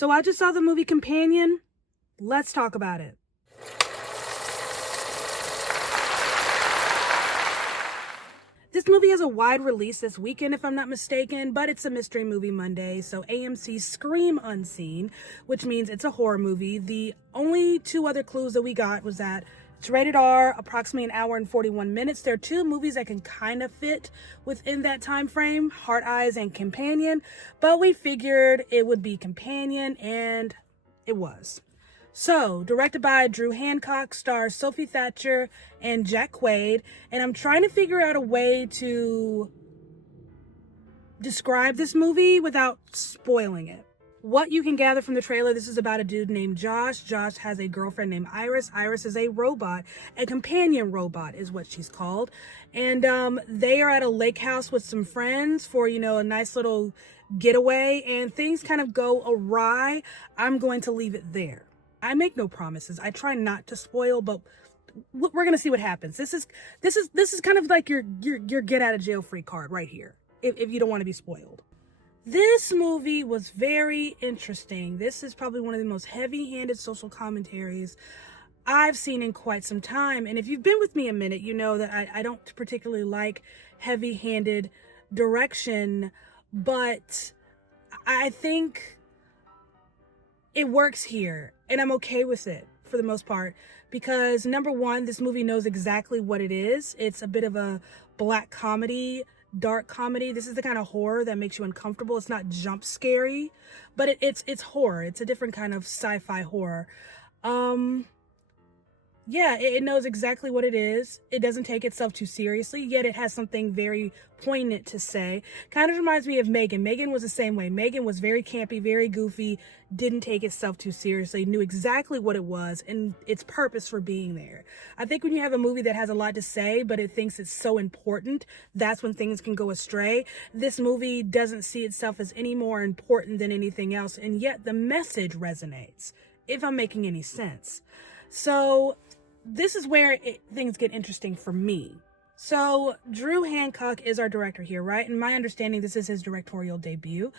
So I just saw the movie Compaion. Let's talk about it. This movie has a wide release this weekend, if I'm not mistaken, but it's a Mystery Movie Monday, so AMC Scream Unseen, which means it's a horror movie. The only two other clues that we got was that it's rated R, approximately an hour and 41 minutes. There are two movies that can kind of fit within that time frame, Heart Eyes and Compaion, but we figured it would be Compaion, and it was. So, directed by Drew Hancock, stars Sophie Thatcher and Jack Quaid, and I'm trying to figure out a way to describe this movie without spoiling it. What you can gather from the trailer, this is about a dude named Josh. Josh has a girlfriend named Iris. Iris is a robot, a companion robot is what she's called. And they are at a lake house with some friends for, a nice little getaway, and things kind of go awry. I'm going to leave it there. I make no promises. I try not to spoil, but we're gonna see what happens. This is kind of like your get out of jail free card right here, if you don't want to be spoiled. This movie was very interesting. This is probably one of the most heavy-handed social commentaries I've seen in quite some time. And if you've been with me a minute, you know that I don't particularly like heavy-handed direction, but I think it works here, and I'm okay with it for the most part, because number one, this movie knows exactly what it is. It's a bit of a black comedy, dark comedy. This is the kind of horror that makes you uncomfortable. It's not jump scary, but it's horror. It's a different kind of sci-fi horror. Yeah, it knows exactly what it is. It doesn't take itself too seriously, yet it has something very poignant to say. Kind of reminds me of Megan. Megan was the same way. Megan was very campy, very goofy, didn't take itself too seriously, knew exactly what it was and its purpose for being there. I think when you have a movie that has a lot to say, but it thinks it's so important, that's when things can go astray. This movie doesn't see itself as any more important than anything else, and yet the message resonates, if I'm making any sense. So this is where things get interesting for me. So Drew Hancock is our director here, right? In my understanding, this is his directorial debut.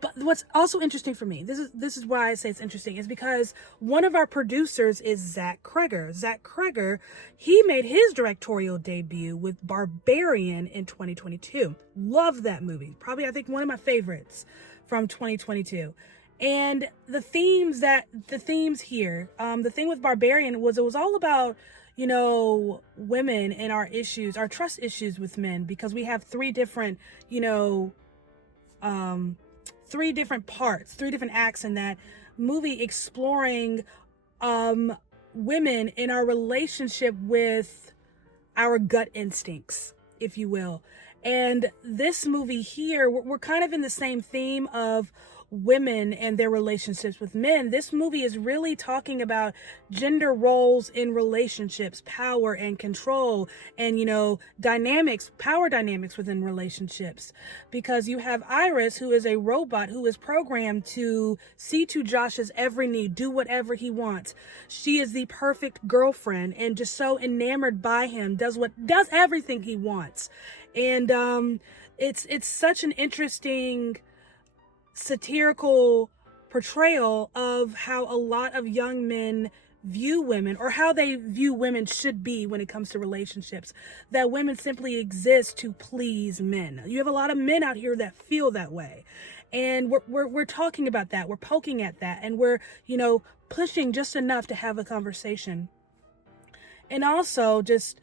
But what's also interesting for me, this is why I say it's interesting, is because one of our producers is Zach Cregger. Zach Cregger, he made his directorial debut with Barbarian in 2022. Love that movie. Probably, I think, one of my favorites from 2022. And the themes here, the thing with Barbarian was it was all about, women and our issues, our trust issues with men, because we have three different parts, three different acts in that movie exploring women in our relationship with our gut instincts, if you will. And this movie here, we're kind of in the same theme of women and their relationships with men. This movie is really talking about gender roles in relationships, power and control, and power dynamics within relationships, because you have Iris, who is a robot who is programmed to see to Josh's every need, do whatever he wants. She is the perfect girlfriend and just so enamored by him, does everything he wants. And it's such an interesting satirical portrayal of how a lot of young men view women, or how they view women should be when it comes to relationships, that women simply exist to please men. You have a lot of men out here that feel that way, and we're talking about that, we're poking at that, and we're pushing just enough to have a conversation. And also just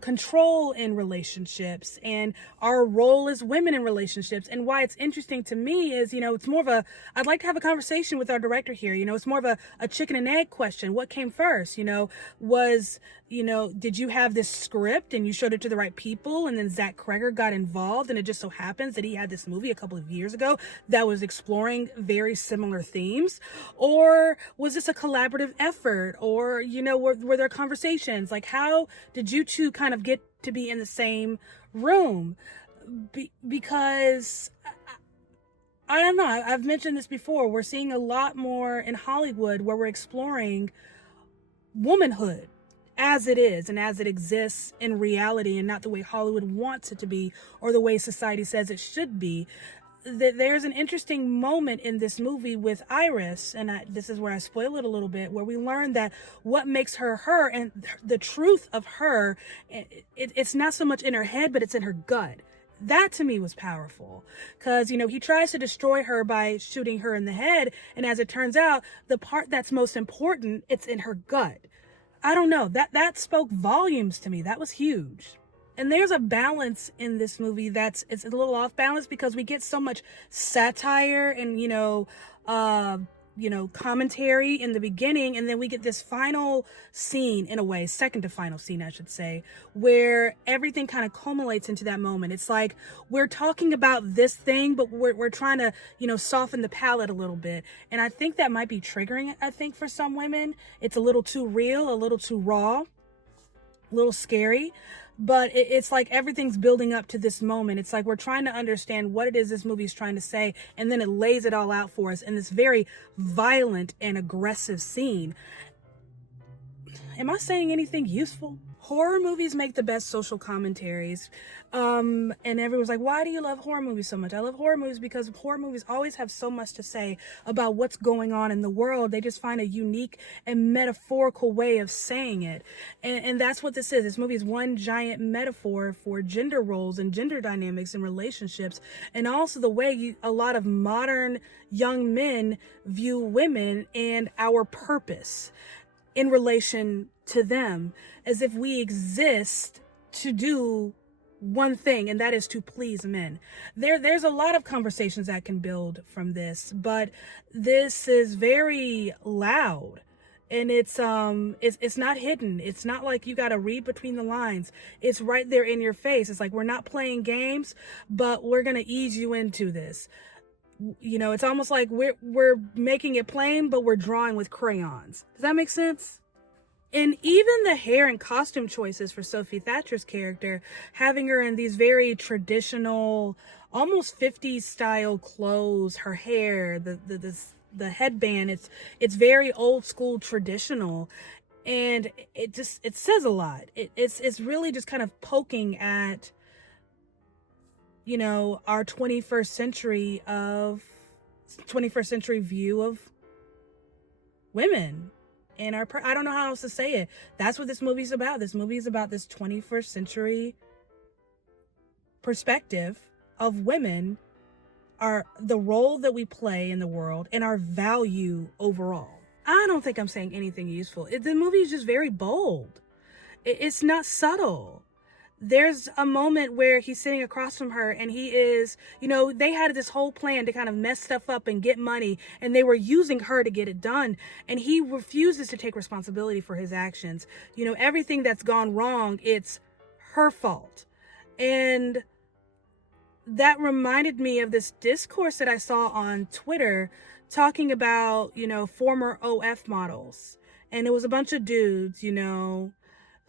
control in relationships and our role as women in relationships. And why it's interesting to me is, it's more of I'd like to have a conversation with our director here. It's more of a chicken and egg question. What came first? Did you have this script and you showed it to the right people, and then Zach Cregger got involved, and it just so happens that he had this movie a couple of years ago that was exploring very similar themes? Or was this a collaborative effort? Or, were there conversations? Like, how did you two kind of get to be in the same room? Because I don't know, I've mentioned this before, we're seeing a lot more in Hollywood where we're exploring womanhood as it is and as it exists in reality, and not the way Hollywood wants it to be or the way society says it should be. there's an interesting moment in this movie with Iris, and this is where I spoil it a little bit, where we learn that what makes her her, and the truth of her, it's not so much in her head, but it's in her gut. That to me was powerful, because he tries to destroy her by shooting her in the head, and as it turns out, the part that's most important, it's in her gut. I don't know, that spoke volumes to me. That was huge. And there's a balance in this movie it's a little off balance, because we get so much satire and commentary in the beginning, and then we get this final scene, in a way, second to final scene, I should say, where everything kind of culminates into that moment. It's like we're talking about this thing, but we're trying to soften the palate a little bit, and I think that might be triggering. I think for some women, it's a little too real, a little too raw, a little scary. But it's like everything's building up to this moment. It's like we're trying to understand what it is this movie is trying to say, and then it lays it all out for us in this very violent and aggressive scene. Am I saying anything useful? Horror movies make the best social commentaries. And everyone's like, why do you love horror movies so much? I love horror movies because horror movies always have so much to say about what's going on in the world. They just find a unique and metaphorical way of saying it. And that's what this is. This movie is one giant metaphor for gender roles and gender dynamics and relationships, and also the way a lot of modern young men view women and our purpose in relation to them, as if we exist to do one thing, and that is to please men. There's a lot of conversations that can build from this, but this is very loud, and it's not hidden. It's not like you got to read between the lines. It's right there in your face. It's like, we're not playing games, but we're going to ease you into this. It's almost like we're making it plain, but we're drawing with crayons. Does that make sense? And even the hair and costume choices for Sophie Thatcher's character, having her in these very traditional, almost 50s style clothes, her hair, the headband, it's very old school traditional, and it says a lot. It's really just kind of poking at our 21st century view of women. And I don't know how else to say it. That's what this movie's about. This movie is about this 21st century perspective of women, the role that we play in the world, and our value overall. I don't think I'm saying anything useful. The movie is just very bold. It's not subtle. There's a moment where he's sitting across from her, and he is, they had this whole plan to kind of mess stuff up and get money, and they were using her to get it done. And he refuses to take responsibility for his actions. Everything that's gone wrong, it's her fault. And that reminded me of this discourse that I saw on Twitter talking about, former OF models. And it was a bunch of dudes,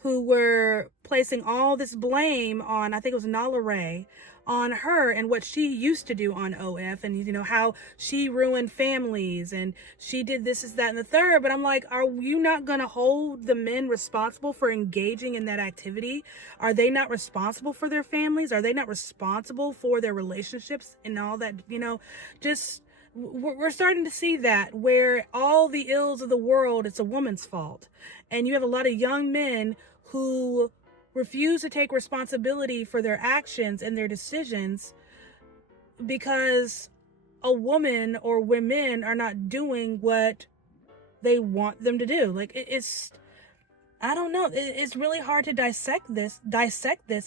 who were placing all this blame on, I think it was Nala Ray, on her and what she used to do on OF, and how she ruined families and she did this, that, and the third. But I'm like, are you not gonna hold the men responsible for engaging in that activity? Are they not responsible for their families? Are they not responsible for their relationships and all that? Just we're starting to see that, where all the ills of the world, it's a woman's fault. And you have a lot of young men who refuse to take responsibility for their actions and their decisions because a woman or women are not doing what they want them to do. Like, I don't know. It's really hard to dissect this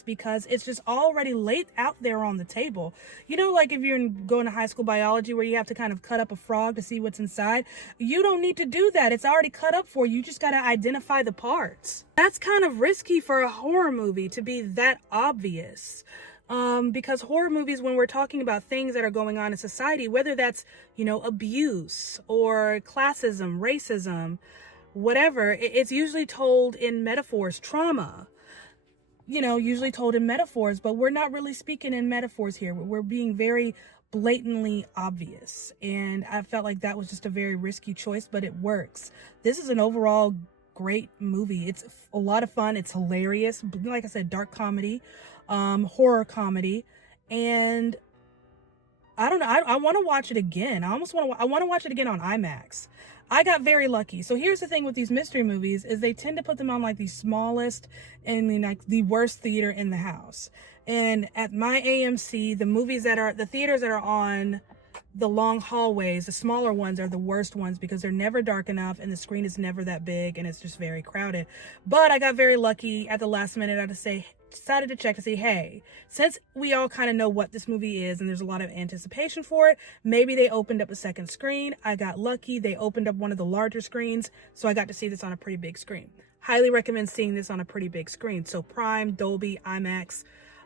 because it's just already laid out there on the table. Like if you're going to high school biology where you have to kind of cut up a frog to see what's inside. You don't need to do that. It's already cut up for you. You just got to identify the parts. That's kind of risky for a horror movie to be that obvious. Because horror movies, when we're talking about things that are going on in society, whether that's, abuse or classism, racism, whatever, it's usually told in metaphors. Trauma, usually told in metaphors, but we're not really speaking in metaphors here. We're being very blatantly obvious, and I felt like that was just a very risky choice, but it works. This is an overall great movie. It's a lot of fun. It's hilarious. Like I said, dark comedy, horror comedy, and I don't know. I want to watch it again. I want to watch it again on IMAX. I got very lucky. So here's the thing with these mystery movies is they tend to put them on like the smallest and the worst theater in the house. And at my AMC, the theaters that are on the long hallways, the smaller ones are the worst ones because they're never dark enough and the screen is never that big and it's just very crowded. But I got very lucky at the last minute. I decided to check to see, hey, since we all kind of know what this movie is and there's a lot of anticipation for it, maybe they opened up a second screen. I got lucky. They opened up one of the larger screens, so I got to see this on a pretty big screen. Highly recommend seeing this on a pretty big screen. So Prime, Dolby, IMAX.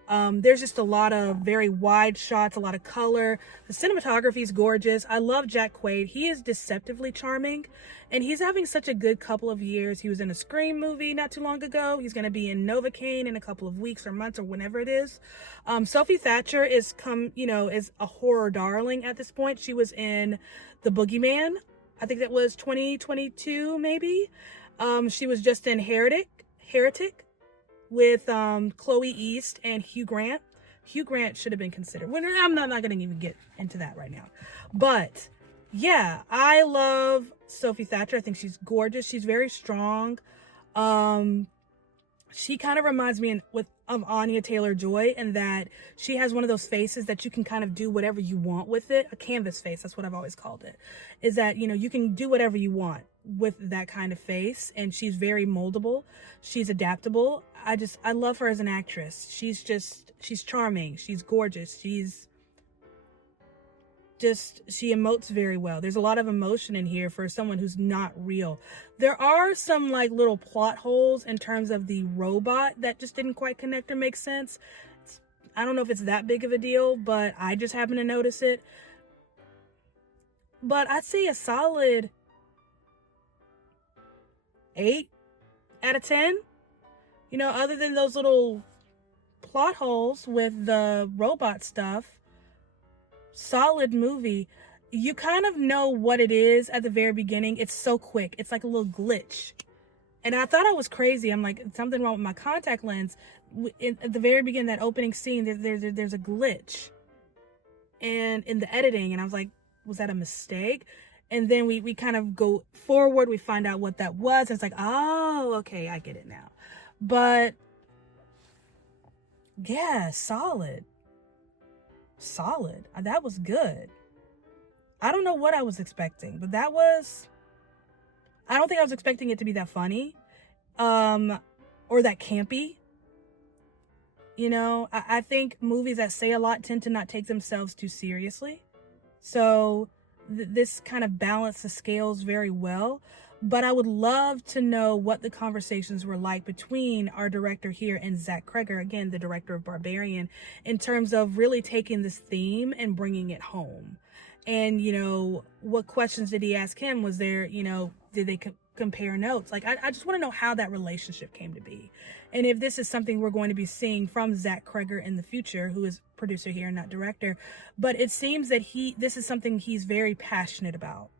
There's just a lot of very wide shots, a lot of color. The cinematography is gorgeous. I love Jack Quaid. He is deceptively charming, and he's having such a good couple of years. He was in a Scream movie not too long ago. He's going to be in Novocaine in a couple of weeks or months or whenever it is. Sophie Thatcher is a horror darling at this point. She was in The Boogeyman. I think that was 2022, maybe. She was just in Heretic. With Chloe East and Hugh Grant. Hugh Grant should have been considered. Well, I'm not going to even get into that right now. But yeah, I love Sophie Thatcher. I think she's gorgeous. She's very strong. She kind of reminds me of Anya Taylor-Joy in that she has one of those faces that you can kind of do whatever you want with it. A canvas face, that's what I've always called it. Is that, you can do whatever you want with that kind of face, and she's very moldable. She's adaptable. I love her as an actress. She's charming. She's gorgeous. She emotes very well. There's a lot of emotion in here for someone who's not real. There are some like little plot holes in terms of the robot that just didn't quite connect or make sense. I don't know if it's that big of a deal, but I just happen to notice it. But I'd say a solid 8 out of 10. Other than those little plot holes with the robot stuff, solid movie. You kind of know what it is at the very beginning. It's so quick. It's like a little glitch. And I thought I was crazy. I'm like, something wrong with my contact lens. At the very beginning, that opening scene, there's a glitch. And in the editing, and I was like, was that a mistake? And then we kind of go forward. We find out what that was. And it's like, oh, okay, I get it now. But yeah, solid. That was good. I don't know what I was expecting, but I don't think I was expecting it to be that funny, or that campy. I think movies that say a lot tend to not take themselves too seriously. So this kind of balanced the scales very well. But I would love to know what the conversations were like between our director here and Zach Kreger, again, the director of Barbarian, in terms of really taking this theme and bringing it home. And, what questions did he ask him? Was there, did they compare notes? Like, I just want to know how that relationship came to be. And if this is something we're going to be seeing from Zach Kreger in the future, who is producer here and not director. But it seems that this is something he's very passionate about.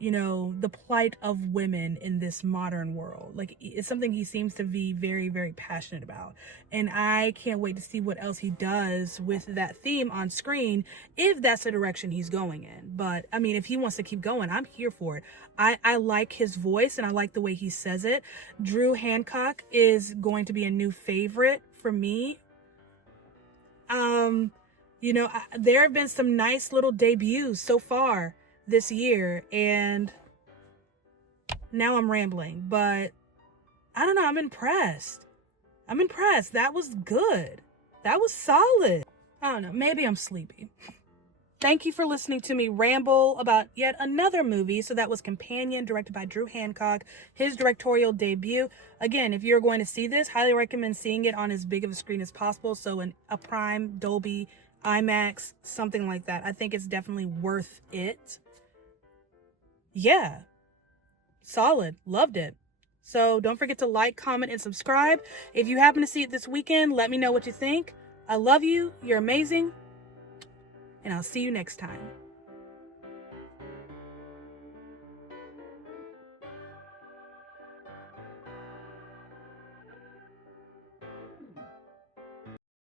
The plight of women in this modern world. Like, it's something he seems to be very, very passionate about. And I can't wait to see what else he does with that theme on screen, if that's the direction he's going in. But, if he wants to keep going, I'm here for it. I like his voice, and I like the way he says it. Drew Hancock is going to be a new favorite for me. There have been some nice little debuts so far this year, and now I'm rambling, but I don't know, I'm impressed. That was good. That was solid. I don't know, maybe I'm sleepy. Thank you for listening to me ramble about yet another movie. So that was Compaion, directed by Drew Hancock, his directorial debut. Again, if you're going to see this, highly recommend seeing it on as big of a screen as possible. So in a Prime, Dolby, IMAX, something like that. I think it's definitely worth it. Yeah, solid. Loved it. So don't forget to like, comment, and subscribe. If you happen to see it this weekend, let me know what you think. I love you. You're amazing. And I'll see you next time.